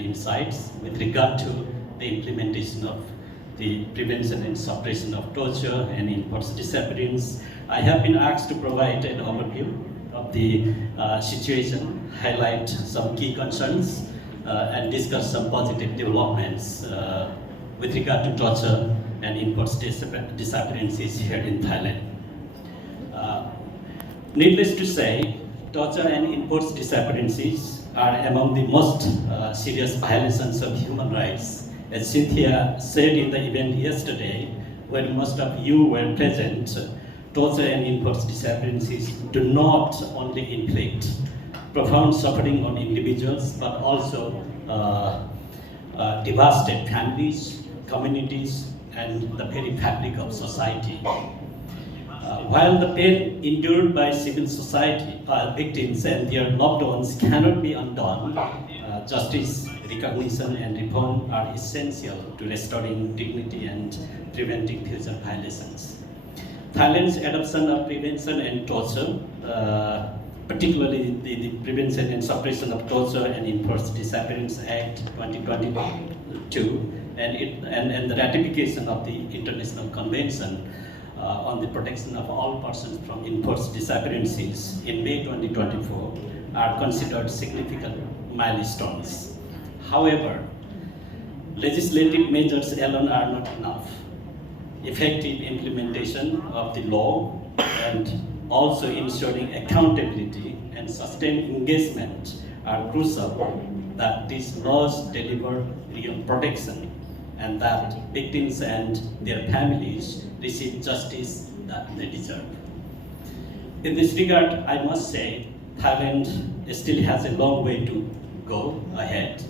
insights with regard to the implementation of the prevention and suppression of torture and enforced disappearance. I have been asked to provide an overview of the situation, highlight some key concerns, and discuss some positive developments with regard to torture and enforced disappearances here in Thailand. Needless to say, torture and enforced disappearances are among the most serious violations of human rights. As Cynthia said in the event yesterday, when most of you were present, torture and enforced disappearances do not only inflict profound suffering on individuals, but also devastate families, communities, and the very fabric of society. While the pain endured by civil society victims and their loved ones cannot be undone, justice, recognition, and reform are essential to restoring dignity and preventing future violations. Thailand's adoption of prevention and torture, particularly the Prevention and Suppression of Torture and Enforced Disappearance Act 2022, and the ratification of the International Convention on the protection of all persons from enforced disappearances in May 2024 are considered significant milestones. However, legislative measures alone are not enough. Effective implementation of the law and also ensuring accountability and sustained engagement are crucial that these laws deliver real protection and that victims and their families receive justice that they deserve. In this regard, I must say Thailand still has a long way to go ahead.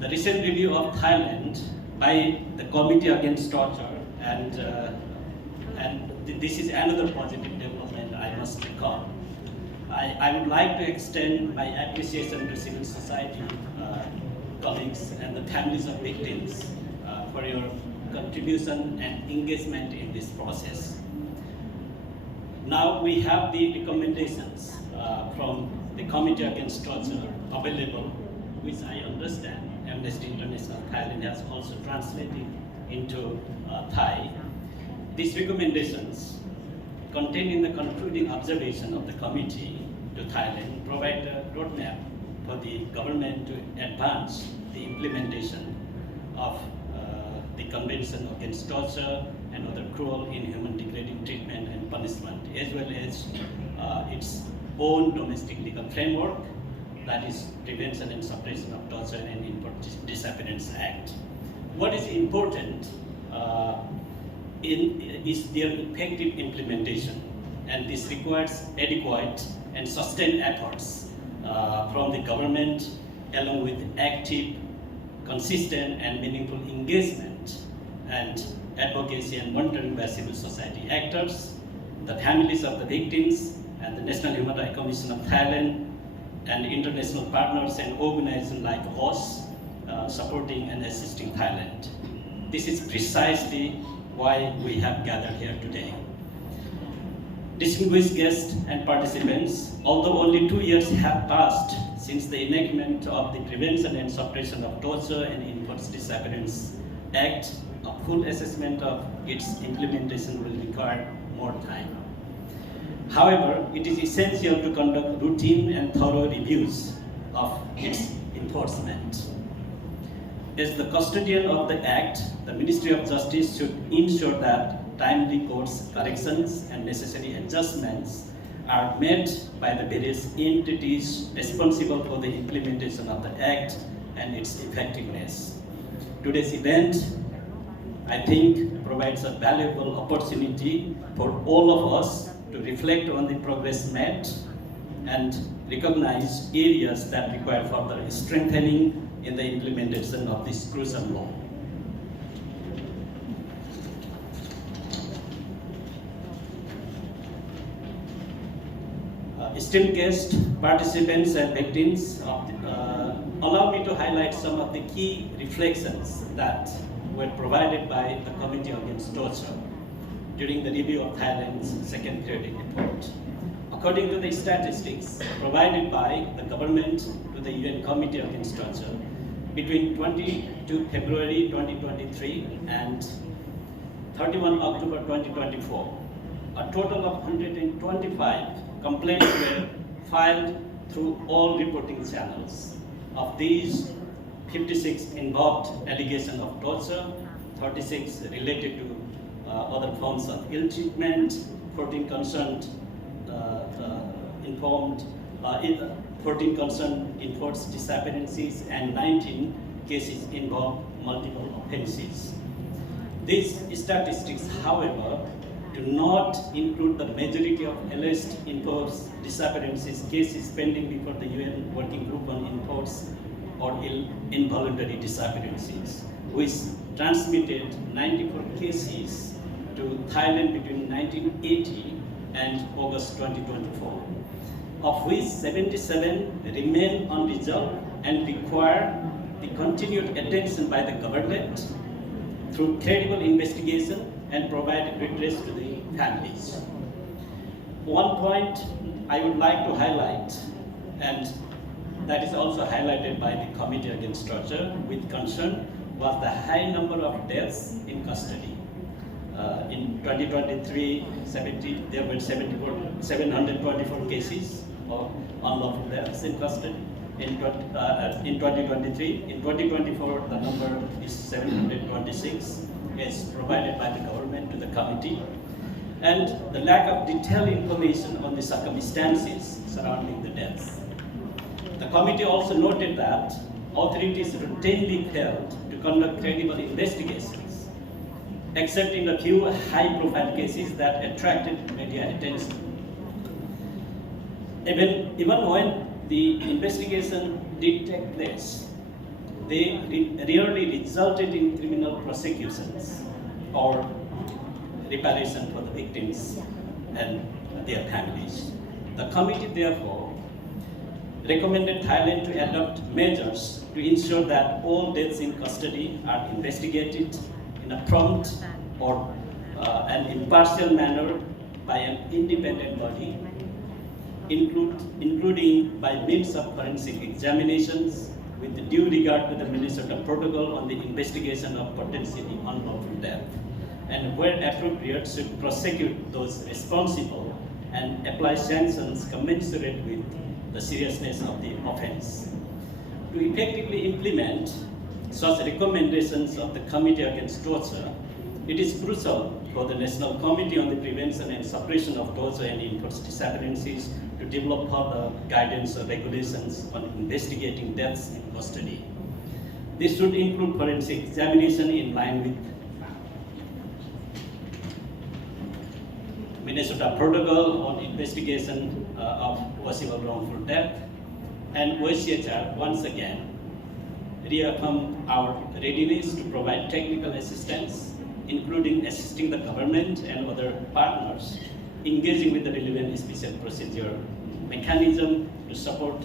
The recent review of Thailand by the Committee Against Torture and this is another positive development I must recall. I would like to extend my appreciation to civil society colleagues and the families of victims for your contribution and engagement in this process. Now we have the recommendations from the Committee Against Torture available, which I understand Amnesty International Thailand has also translated into Thai. These recommendations contained in the concluding observation of the committee to Thailand provide a roadmap for the government to advance the implementation of the Convention Against Torture and other cruel, inhuman, degrading treatment and punishment, as well as its own domestic legal framework, that is Prevention and Suppression of Torture and Enforced Disappearance Act. What is important is their effective implementation, and this requires adequate and sustained efforts from the government, along with active, consistent and meaningful engagement and advocacy and monitoring by civil society actors, the families of the victims, and the National Human Rights Commission of Thailand, and international partners and organizations like us supporting and assisting Thailand. This is precisely why we have gathered here today. Distinguished guests and participants, although only 2 years have passed since the enactment of the Prevention and Suppression of Torture and Enforced Disappearance Act, a full assessment of its implementation will require more time. However, it is essential to conduct routine and thorough reviews of its enforcement. As the custodian of the Act, the Ministry of Justice should ensure that timely course corrections and necessary adjustments are made by the various entities responsible for the implementation of the Act and its effectiveness. Today's event, I think, provides a valuable opportunity for all of us to reflect on the progress made and recognize areas that require further strengthening in the implementation of this crucial law. Esteemed guests, participants and victims, allow me to highlight some of the key reflections that were provided by the Committee Against Torture during the review of Thailand's second periodic report. According to the statistics provided by the government to the UN Committee Against Torture, between 22 February 2023 and 31 October 2024, a total of 125 complaints were filed through all reporting channels. Of these, 56 involved allegation of torture, 36 related to other forms of ill treatment, 14 concerned 14 concerned enforced disappearances, and 19 cases involved multiple offences. These statistics, however, do not include the majority of alleged enforced disappearances cases pending before the UN Working Group on Enforced or Involuntary Disappearances, which transmitted 94 cases to Thailand between 1980 and August 2024, of which 77 remain unresolved and require the continued attention by the government through credible investigation and provide redress to the families. One point I would like to highlight, and that is also highlighted by the Committee Against Torture with concern, was the high number of deaths in custody. In 2023, there were 724 cases of unlawful deaths in custody. In 2023, in 2024, the number is 726, as provided by the government to the committee. And the lack of detailed information on the circumstances surrounding the deaths. The committee also noted that authorities routinely failed to conduct credible investigations, except in a few high-profile cases that attracted media attention. Even when the investigation did take place, they rarely resulted in criminal prosecutions or reparation for the victims and their families. The committee therefore recommended Thailand to adopt measures to ensure that all deaths in custody are investigated in a prompt or an impartial manner by an independent body, including by means of forensic examinations with due regard to the Minnesota Protocol on the investigation of potentially unlawful death, and where appropriate should prosecute those responsible and apply sanctions commensurate with the seriousness of the offense. To effectively implement such recommendations of the Committee Against Torture, it is crucial for the National Committee on the Prevention and Suppression of Torture and Enforced Disappearances to develop further guidance or regulations on investigating deaths in custody. This should include forensic examination in line with Minnesota Protocol on investigation of possible wrongful death, and OHCHR once again reaffirm our readiness to provide technical assistance, including assisting the government and other partners engaging with the relevant special procedure mechanism to support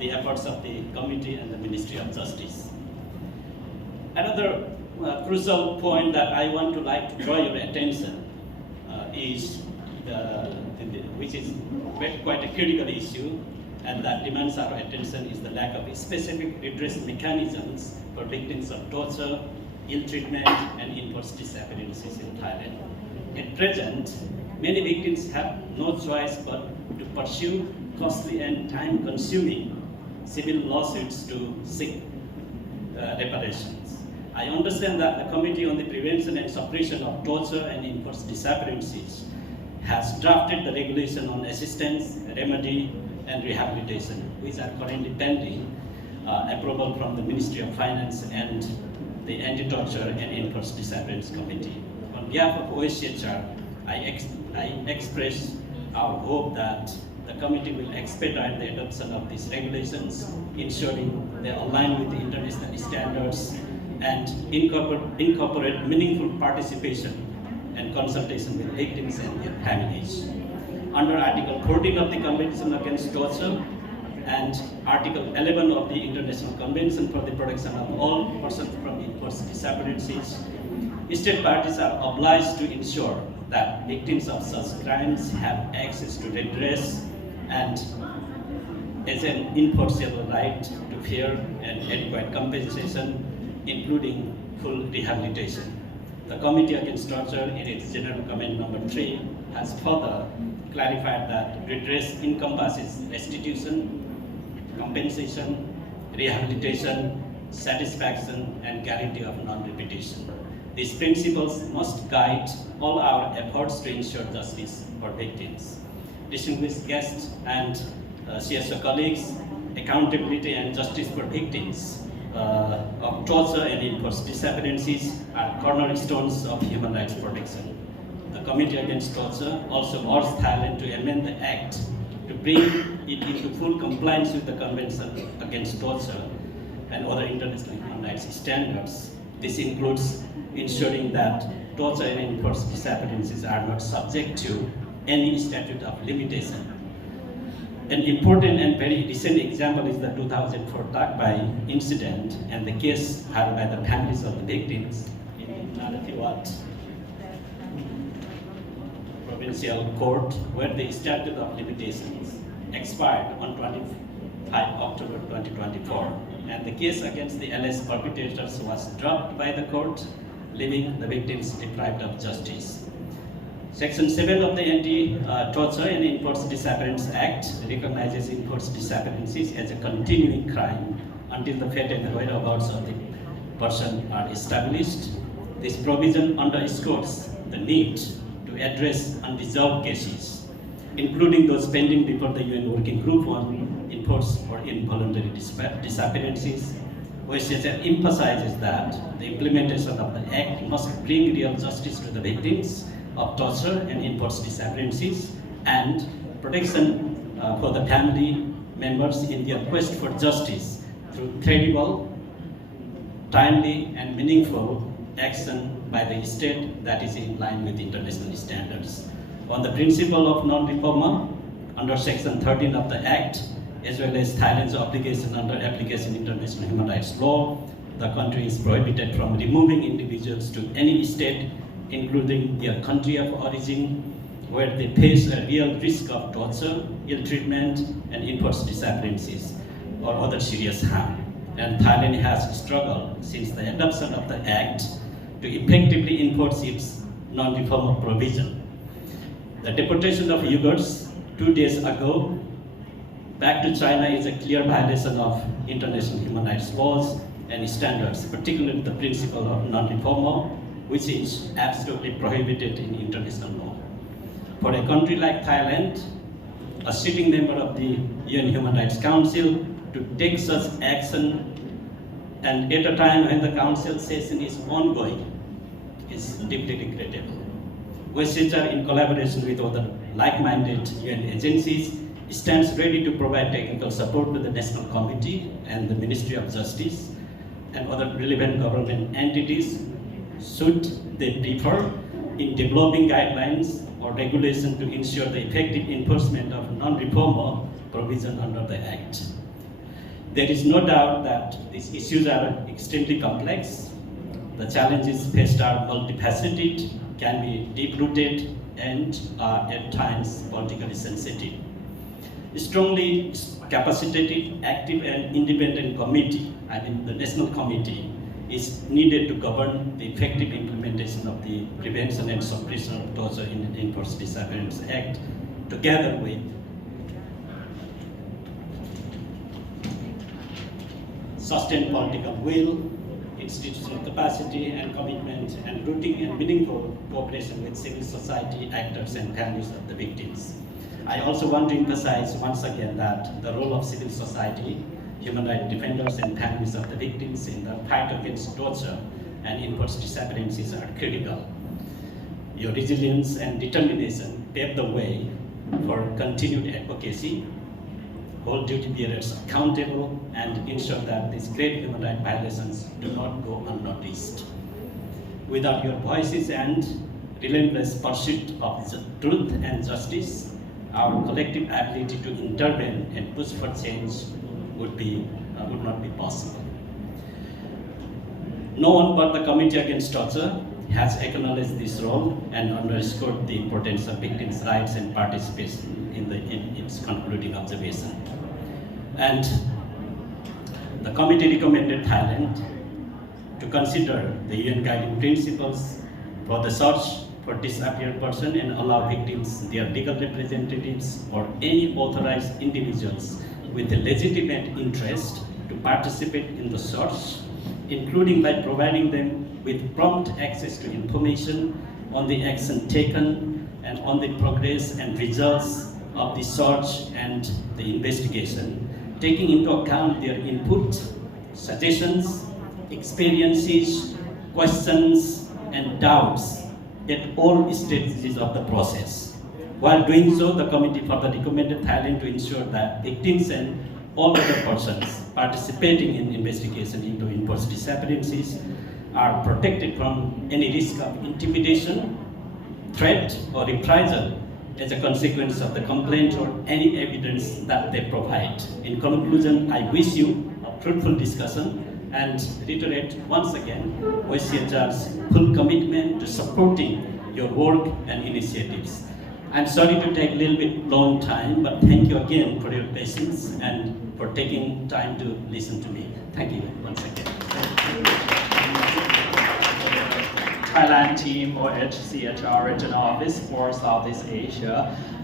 the efforts of the committee and the Ministry of Justice. Another crucial point that I want to like to draw your attention is which is quite a critical issue, and that demands our attention, is the lack of specific redress mechanisms for victims of torture, ill treatment, and enforced disappearances in Thailand. At present, many victims have no choice but to pursue costly and time-consuming civil lawsuits to seek reparations. I understand that the Committee on the Prevention and Suppression of Torture and Enforced Disappearances has drafted the regulation on assistance, remedy, and rehabilitation, which are currently pending approval from the Ministry of Finance and the Anti-Torture and Enforced Disappearance Committee. On behalf of OHCHR, I express our hope that the committee will expedite the adoption of these regulations, ensuring they align with the international standards and incorporate meaningful participation and consultation with victims and their families. Under Article 14 of the Convention Against Torture and Article 11 of the International Convention for the Protection of All Persons from Enforced Disappearances, state parties are obliged to ensure that victims of such crimes have access to redress and as an enforceable right to fair and adequate compensation, including full rehabilitation. The Committee Against Torture, in its General Comment number 3, has further clarified that redress encompasses restitution, compensation, rehabilitation, satisfaction, and guarantee of non-repetition. These principles must guide all our efforts to ensure justice for victims. Distinguished guests and CSO colleagues, accountability and justice for victims of torture and enforced disappearances are cornerstones of human rights protection. The Committee Against Torture also urged Thailand to amend the Act to bring it into full compliance with the Convention Against Torture and other international human rights standards. This includes ensuring that torture and enforced disappearances are not subject to any statute of limitation. An important and very recent example is the 2004 Dakbai incident and the case filed by the families of the victims in Narathiwat Provincial Court, where the statute of limitations expired on 25 October 2024, and the case against the alleged perpetrators was dropped by the court, leaving the victims deprived of justice. Section 7 of the Anti-Torture and Enforced Disappearance Act recognizes enforced disappearances as a continuing crime until the fate and whereabouts of the person are established. This provision underscores the need to address unresolved cases, including those pending before the UN Working Group on enforced or involuntary disappearances, which emphasizes that the implementation of the Act must bring real justice to the victims of torture and enforced disappearances and protection for the family members in their quest for justice through credible, timely, and meaningful action by the state that is in line with international standards. On the principle of non-refoulement under Section 13 of the Act, as well as Thailand's obligation under application international human rights law, the country is prohibited from removing individuals to any state, including their country of origin, where they face a real risk of torture, ill treatment, and enforced disappearances or other serious harm. And Thailand has struggled since the adoption of the Act to effectively enforce its non-refoulement provision. The deportation of Uyghurs 2 days ago back to China is a clear violation of international human rights laws and standards, particularly the principle of non-refoulement, which is absolutely prohibited in international law. For a country like Thailand, a sitting member of the UN Human Rights Council, to take such action and at a time when the council session is ongoing is deeply regrettable. WestJR, in collaboration with other like-minded UN agencies, stands ready to provide technical support to the National Committee and the Ministry of Justice and other relevant government entities should they prefer in developing guidelines or regulation to ensure the effective enforcement of non-refoulement provision under the Act. There is no doubt that these issues are extremely complex. The challenges faced are multifaceted, can be deep-rooted, and are at times politically sensitive. A strongly capacitated, active, and independent committee, the National Committee, is needed to govern the effective implementation of the Prevention and Suppression of Torture in Enforced Disappearance Act, together with sustained political will, institutional capacity and commitment, and routine and meaningful cooperation with civil society actors and families of the victims. I also want to emphasize once again that the role of civil society, human rights defenders, and families of the victims in the fight against torture and enforced disappearances are critical. Your resilience and determination pave the way for continued advocacy, hold duty bearers accountable, and ensure that these great human rights violations do not go unnoticed. Without your voices and relentless pursuit of truth and justice, our collective ability to intervene and push for change would not be possible. No one but the Committee Against Torture has acknowledged this role and underscored the importance of victims' rights and participation in its concluding observation. And the committee recommended Thailand to consider the UN guiding principles for the search for disappeared person and allow victims, their legal representatives, or any authorized individuals with a legitimate interest to participate in the search, including by providing them with prompt access to information on the action taken and on the progress and results of the search and the investigation, taking into account their input, suggestions, experiences, questions, and doubts at all stages of the process. While doing so, the committee further recommended Thailand to ensure that victims and all other persons participating in investigation into enforced disappearances are protected from any risk of intimidation, threat, or reprisal as a consequence of the complaint or any evidence that they provide. In conclusion, I wish you a fruitful discussion and reiterate once again OSCHR's full commitment to supporting your work and initiatives. I'm sorry to take a little bit long time, but thank you again for your patience and for taking time to listen to me. Thank you once again. Thailand Team OSCHR Regional Office for Southeast Asia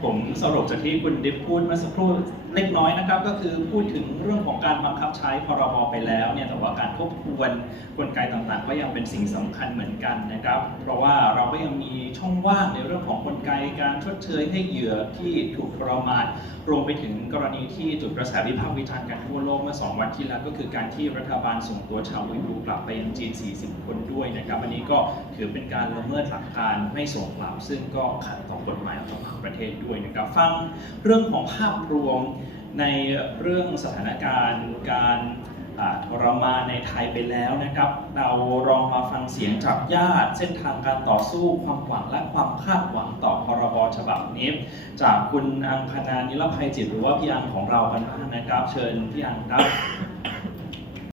ผมสรุปจากที่คุณดิฟพูดเมื่อสักครู่เล็กน้อยนะครับก็คือพูดถึงเรื่องของการบังคับใช้พรบไปแล้วเนี่ยแต่ว่าการทบทวนกลไกต่างๆก็ยังเป็นสิ่งสำคัญเหมือนกันนะครับเพราะว่าเราก็ยังมีช่องว่างในเรื่องของกลไกการชดเชยให้เหยื่อที่ถูกทรมานรวมไปถึงกรณีที่จุดกระแสวิพากษ์วิจารณ์กันทั่วโลกเมื่อ2 วันที่แล้วก็คือการที่รัฐบาลส่งตัวชาวอุยกูร์กลับไปยังจีน40 คนด้วยนะครับอันนี้ก็ถือเป็นการละเมิดหลักการไม่ส่งกลับซึ่งก็ขัดต่อกฎหมายของประเทศด้วยนะครับฟังเรื่องของภาพรวมในเรื่องสถานการณ์การทรมานในไทยไปแล้วนะครับเราลองมาฟังเสียงจากญาติเส้นทางการต่อสู้ความหวังและความคาดหวังต่อพรบฉบับนี้จากคุณอังคณานิรภัยจิตหรือว่าพี่อังของเรากันบ้างนะครับเชิญพี่อังครับ